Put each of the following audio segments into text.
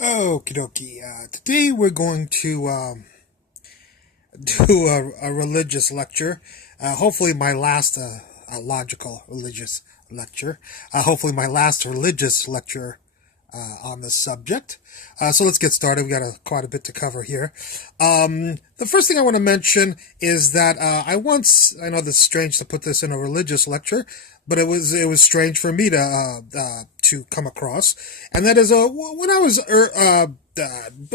Okie dokie. Today we're going to do a religious lecture. Hopefully, my last a logical religious lecture. Hopefully, my last religious lecture on this subject. So let's get started. We got quite a bit to cover here. The first thing I want to mention is that I know this is strange to put this in a religious lecture, but it was strange for me to come across, and that is when I was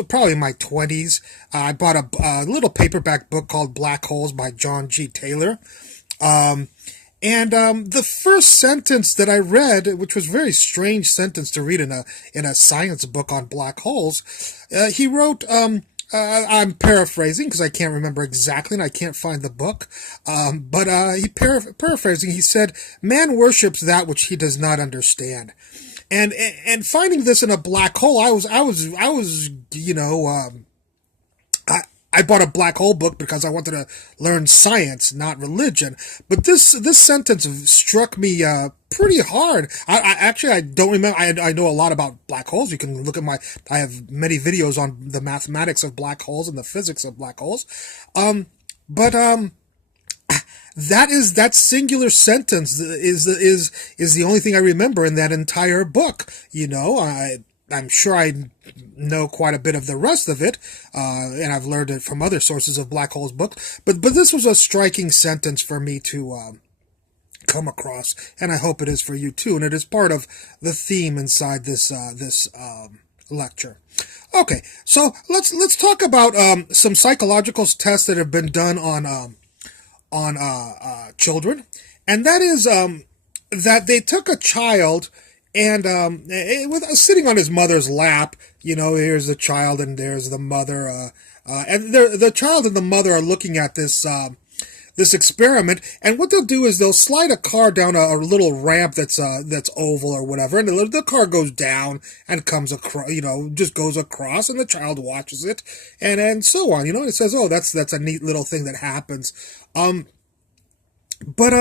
probably in my 20s, I bought a little paperback book called Black Holes by John G. Taylor. Um, and the first sentence that I read, which was a very strange sentence to read in a science book on black holes, he wrote. I'm paraphrasing because I can't remember exactly and I can't find the book. But paraphrasing, he said, "Man worships that which he does not understand." And finding this in a black hole, I was I bought a black hole book because I wanted to learn science, not religion. But this sentence struck me pretty hard. I don't remember. I know a lot about black holes. You can look at I have many videos on the mathematics of black holes and the physics of black holes. But that singular sentence is the only thing I remember in that entire book. I'm sure I know quite a bit of the rest of it, and I've learned it from other sources of black holes book. But this was a striking sentence for me to come across, and I hope it is for you too. And it is part of the theme inside this lecture. Okay, so let's talk about some psychological tests that have been done on children, and that is that they took a child and with sitting on his mother's lap. Here's the child and there's the mother, and the child and the mother are looking at this experiment. And what they'll do is they'll slide a car down a little ramp that's oval or whatever, and the car goes down and comes across, just goes across, and the child watches it, and so on. It says, oh, that's a neat little thing that happens. But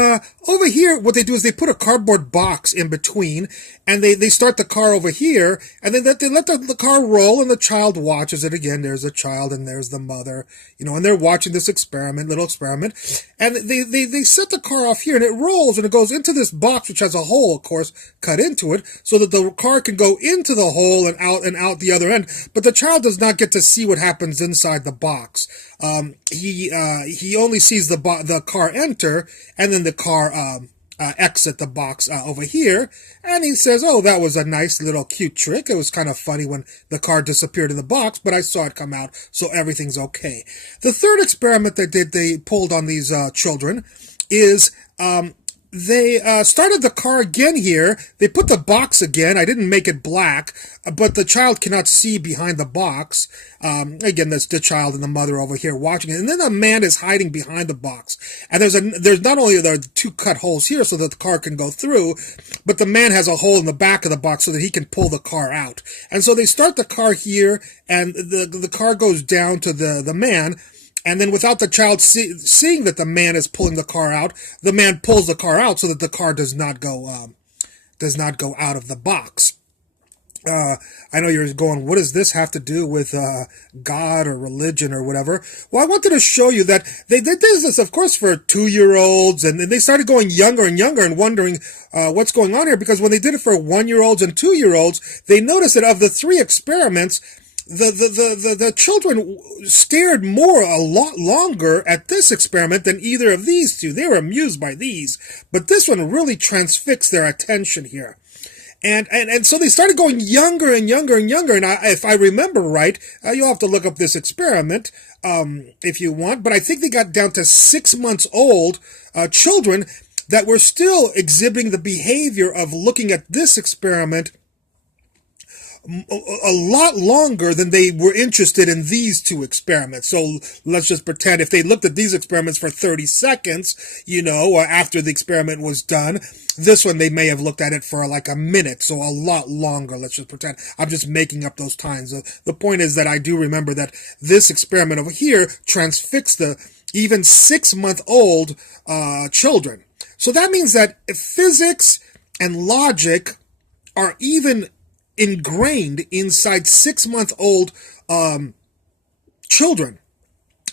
over here, what they do is they put a cardboard box in between, and they start the car over here, and then they let the car roll, and the child watches it again. There's the child, and there's the mother, and they're watching this little experiment, and they set the car off here, and it rolls, and it goes into this box, which has a hole, of course, cut into it, so that the car can go into the hole and out the other end. But the child does not get to see what happens inside the box. He only sees the car enter, and then the car exit the box over here, and he says, "Oh, that was a nice little cute trick. It was kind of funny when the car disappeared in the box, but I saw it come out, so everything's okay." The third experiment they pulled on these children is they started the car again here. They put the box again. I didn't make it black, but the child cannot see behind the box. Again, that's the child and the mother over here watching it. And then the man is hiding behind the box. And there's not only there are two cut holes here so that the car can go through, but the man has a hole in the back of the box so that he can pull the car out. And so they start the car here, and the car goes down to the man. And then without the child seeing that the man is pulling the car out, the man pulls the car out so that the car does not go out of the box. I know you're going, what does this have to do with God or religion or whatever? Well, I wanted to show you that they did this, of course, for 2-year-olds, and then they started going younger and younger and wondering what's going on here, because when they did it for 1-year-olds and 2-year-olds, they noticed that of the 3 experiments, the children stared a lot longer at this experiment than either of these two. They were amused by these, but this one really transfixed their attention here. And so they started going younger and younger and younger. And if I remember right, you'll have to look up this experiment if you want. But I think they got down to 6 months old children that were still exhibiting the behavior of looking at this experiment a lot longer than they were interested in these 2 experiments. So let's just pretend if they looked at these experiments for 30 seconds, after the experiment was done, this one they may have looked at it for like a minute, so a lot longer. Let's just pretend. I'm just making up those times. The point is that I do remember that this experiment over here transfixed the even 6-month-old children. So that means that physics and logic are even ingrained inside 6-month-old children.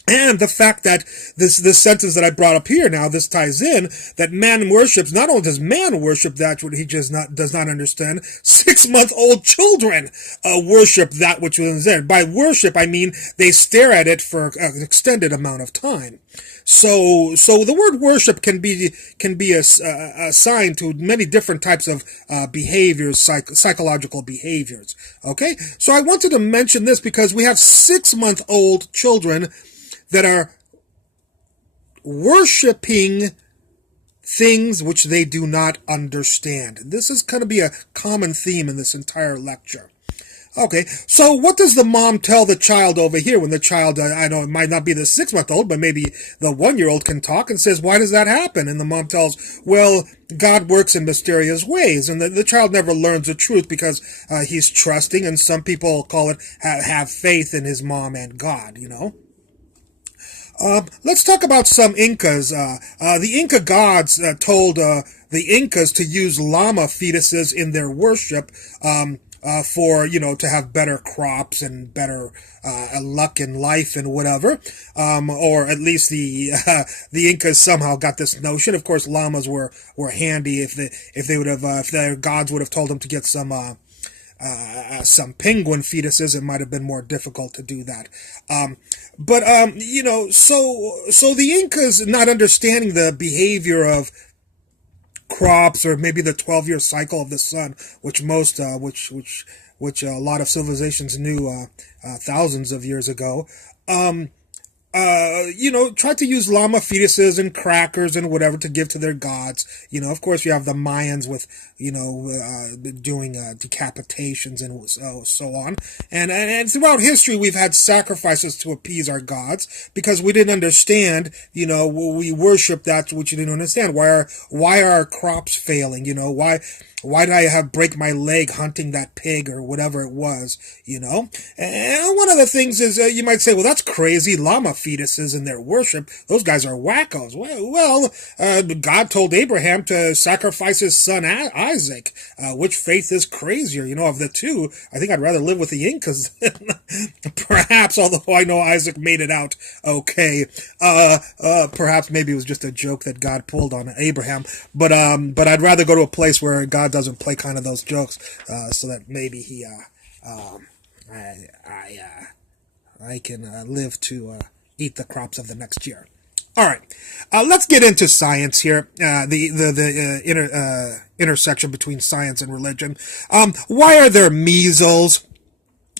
And the fact that this sentence that I brought up here now, this ties in, that man worships, not only does man worship that which he just does not understand, 6-month-old children worship that which was there. By worship, I mean they stare at it for an extended amount of time. So the word worship can be assigned to many different types of behaviors, psychological behaviors. Okay, so I wanted to mention this because we have 6-month-old children that are worshiping things which they do not understand. This is going to be a common theme in this entire lecture. Okay, so what does the mom tell the child over here when the child, I know it might not be the 6-month-old, but maybe the 1-year-old can talk and says, why does that happen? And the mom tells, well, God works in mysterious ways. And the child never learns the truth because he's trusting, and some people call it have faith in his mom and God, you know. Let's talk about some Incas. The Inca gods told the Incas to use llama fetuses in their worship for, to have better crops and better luck in life and whatever. Or at least the Incas somehow got this notion. Of course, llamas were handy if their gods would have told them to get some penguin fetuses, it might have been more difficult to do that. So the Incas, not understanding the behavior of crops or maybe the 12-year cycle of the sun, which a lot of civilizations knew thousands of years ago, tried to use llama fetuses and crackers and whatever to give to their gods. Of course, you have the Mayans with, doing decapitations and so on. And throughout history, we've had sacrifices to appease our gods because we didn't understand, we worship that which you didn't understand. Why are our crops failing? Why did I break my leg hunting that pig or whatever it was, And one of the things is, you might say, well, that's crazy. Llama fetuses in their worship, those guys are wackos. Well, God told Abraham to sacrifice his son Isaac. Which faith is crazier? Of the two, I think I'd rather live with the Incas perhaps, although I know Isaac made it out okay. Perhaps maybe it was just a joke that God pulled on Abraham. But I'd rather go to a place where God doesn't play kind of those jokes, so that maybe I can live to eat the crops of the next year. All right, let's get into science here. The intersection between science and religion. Why are there measles?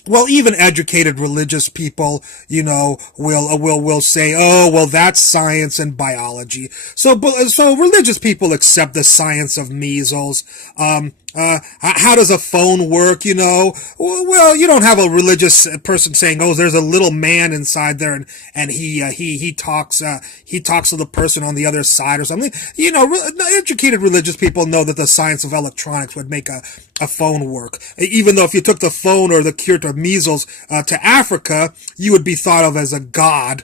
Well, even educated religious people, will say, oh, well, that's science and biology. So religious people accept the science of measles. How does a phone work? Well, you don't have a religious person saying, oh, there's a little man inside there and he talks to the person on the other side or something. Educated religious people know that the science of electronics would make a phone work. Even though if you took the phone or the cure to measles, to Africa, you would be thought of as a god,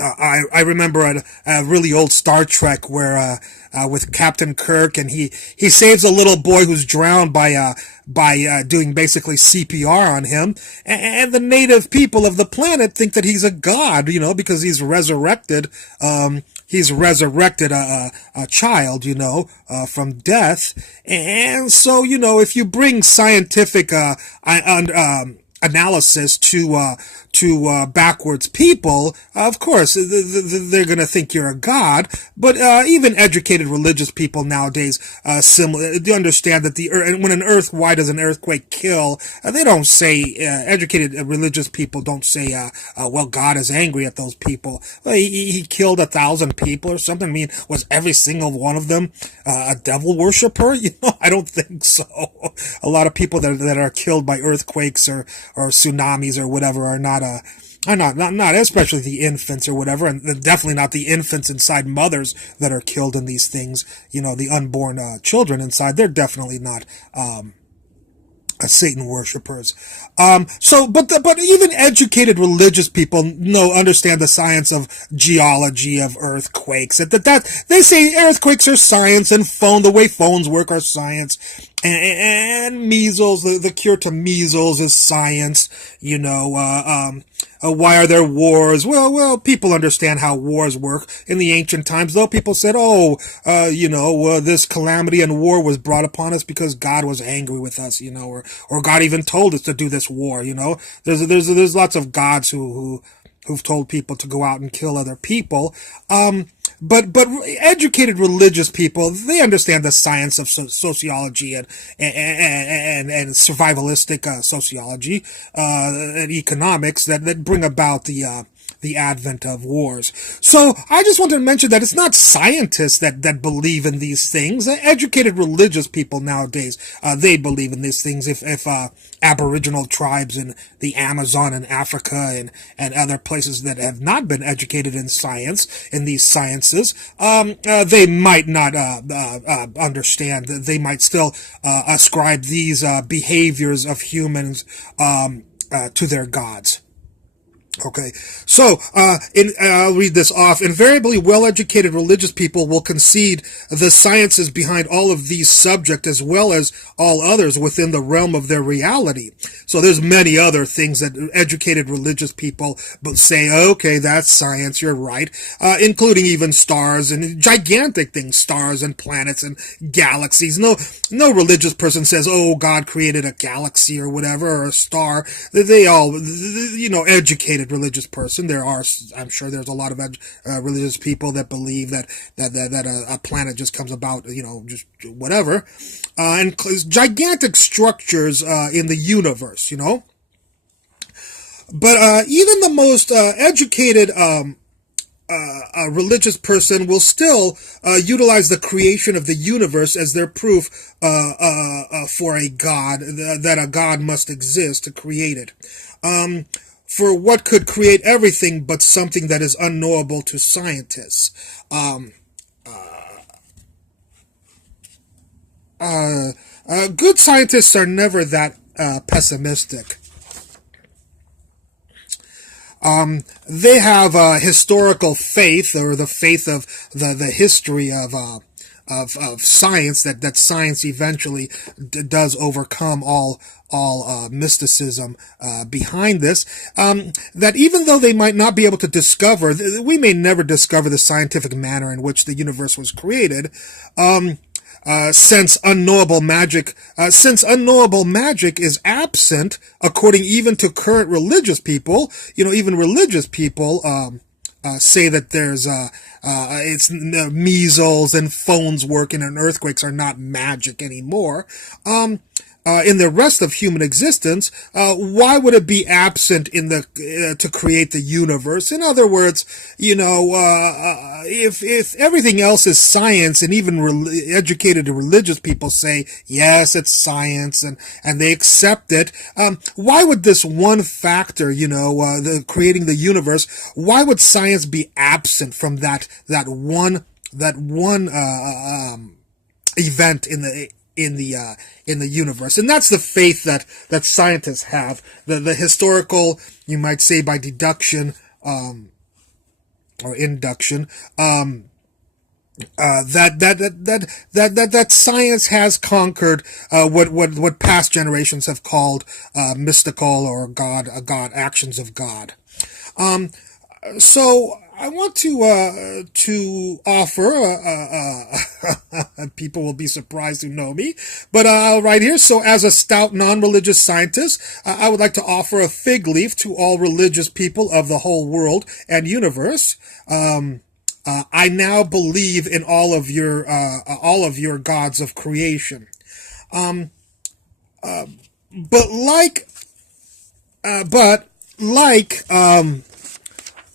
I remember a really old Star Trek where, with Captain Kirk, and he saves a little boy who's drowned by doing basically CPR on him, and the native people of the planet think that he's a god, because he's resurrected, a child, from death, and so, if you bring scientific, analysis to backwards people, of course, they're going to think you're a god, but even educated religious people nowadays they understand that why does an earthquake kill? They don't say, educated religious people don't say, well, God is angry at those people. Well, he killed 1,000 people or something. I mean, was every single one of them a devil worshiper? I don't think so. A lot of people that are killed by earthquakes or tsunamis or whatever are not especially the infants or whatever, and definitely not the infants inside mothers that are killed in these things, the unborn children inside, they're definitely not Satan worshippers. But even educated religious people understand the science of geology, of earthquakes. That they say earthquakes are science and the way phones work are science. and measles, the cure to measles is science. Why are there wars? Well, people understand how wars work. In the ancient times, though, people said, this calamity and war was brought upon us because God was angry with us, or God even told us to do this war, There's lots of gods who've told people to go out and kill other people. But educated religious people, they understand the science of sociology and survivalistic sociology and economics that bring about the advent of wars. So I just wanted to mention that it's not scientists that believe in these things. Educated religious people nowadays, they believe in these things. If Aboriginal tribes in the Amazon and Africa and other places that have not been educated in science, in these sciences, they might not understand. They might still ascribe these behaviors of humans to their gods. Okay, so I'll read this off. Invariably, well-educated religious people will concede the sciences behind all of these subjects as well as all others within the realm of their reality. So there's many other things that educated religious people say, okay, that's science, you're right, including even stars and gigantic things, stars and planets and galaxies. No religious person says, oh, God created a galaxy or whatever, or a star. They all, educated religious person. I'm sure there's a lot of religious people that believe that a planet just comes about, just whatever, and gigantic structures in the universe, But even the most educated a religious person will still utilize the creation of the universe as their proof for a God, that a God must exist to create it. For what could create everything but something that is unknowable to scientists? Good scientists are never that pessimistic. They have historical faith, or the faith of the history of science, that science eventually does overcome all mysticism behind this. That even though they might not be able to discover, we may never discover the scientific manner in which the universe was created. Since unknowable magic is absent, according even to current religious people, even religious people, say that there's, it's measles and phones working and earthquakes are not magic anymore. In the rest of human existence, why would it be absent in to create the universe? In other words, if everything else is science, and even educated religious people say, yes, it's science, and they accept it, why would this one factor, the creating the universe, why would science be absent from that one event in the universe? And that's the faith that scientists have, the historical, you might say by deduction, or induction, that science has conquered what past generations have called mystical or God actions of God. So I want to offer, people will be surprised who know me, but I'll write here. So as a stout non-religious scientist, I would like to offer a fig leaf to all religious people of the whole world and universe. I now believe in all of your gods of creation. But like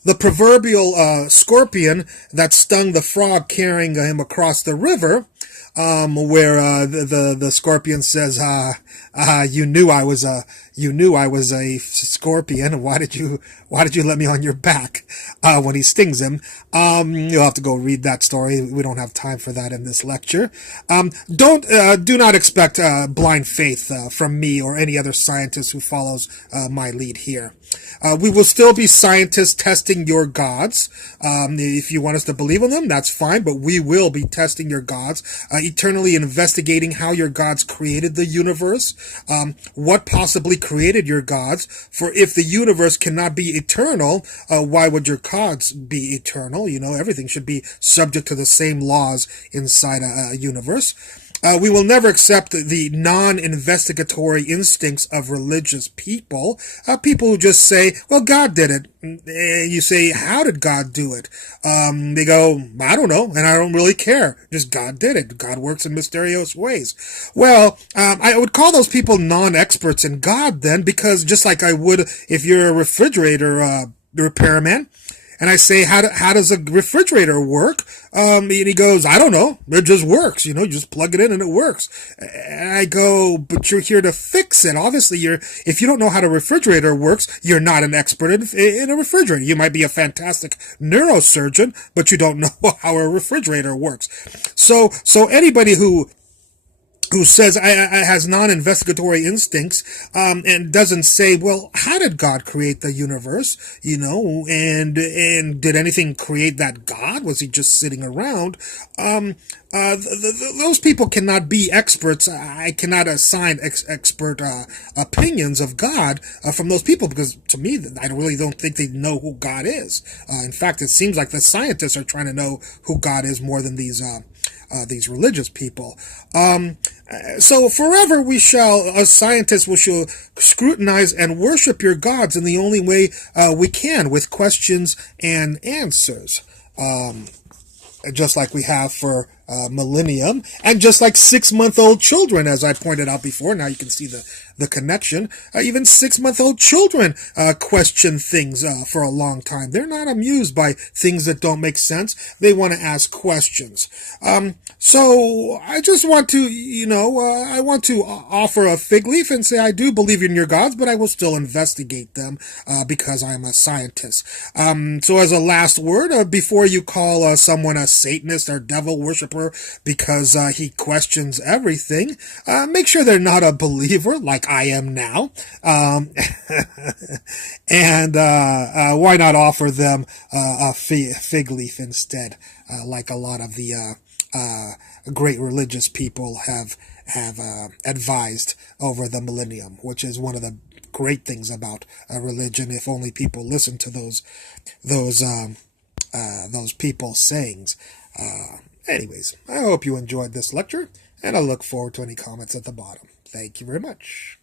the proverbial scorpion that stung the frog carrying him across the river, where the scorpion says, you knew I was a scorpion. Why did you let me on your back? When he stings him. You'll have to go read that story. We don't have time for that in this lecture. Do not expect blind faith from me or any other scientist who follows my lead here. We will still be scientists testing your gods. If you want us to believe in them, that's fine, but we will be testing your gods, eternally investigating how your gods created the universe, what possibly created your gods. For if the universe cannot be eternal, why would your gods be eternal? Everything should be subject to the same laws inside a universe. We will never accept the non-investigatory instincts of religious people. People who just say, well, God did it. And you say, how did God do it? They go, I don't know, and I don't really care. Just God did it. God works in mysterious ways. Well, I would call those people non-experts in God then, because just like I would if you're a refrigerator repairman, and I say, how does a refrigerator work? And he goes, I don't know. It just works. You just plug it in and it works. And I go, but you're here to fix it. Obviously, if you don't know how the refrigerator works, you're not an expert in a refrigerator. You might be a fantastic neurosurgeon, but you don't know how a refrigerator works. So anybody who says has non-investigatory instincts, and doesn't say, well, how did God create the universe? And did anything create that God? Was he just sitting around? Those people cannot be experts. I cannot assign expert opinions of God from those people, because to me, I really don't think they know who God is. In fact, it seems like the scientists are trying to know who God is more than these religious people. So forever as scientists, we shall scrutinize and worship your gods in the only way we can, with questions and answers. Just like we have for millennium, and just like 6-month-old children, as I pointed out before. Now you can see the connection. Even 6-month-old children question things for a long time. They're not amused by things that don't make sense. They want to ask questions. So I just want to, I want to offer a fig leaf and say I do believe in your gods, but I will still investigate them because I'm a scientist. So as a last word, before you call someone a Satanist or devil worshiper because he questions everything, make sure they're not a believer like I am now. And why not offer them a fig leaf instead, like a lot of the great religious people have advised over the millennium, which is one of the great things about religion. If only people listen to those people's sayings. Anyways, I hope you enjoyed this lecture, and I look forward to any comments at the bottom. Thank you very much.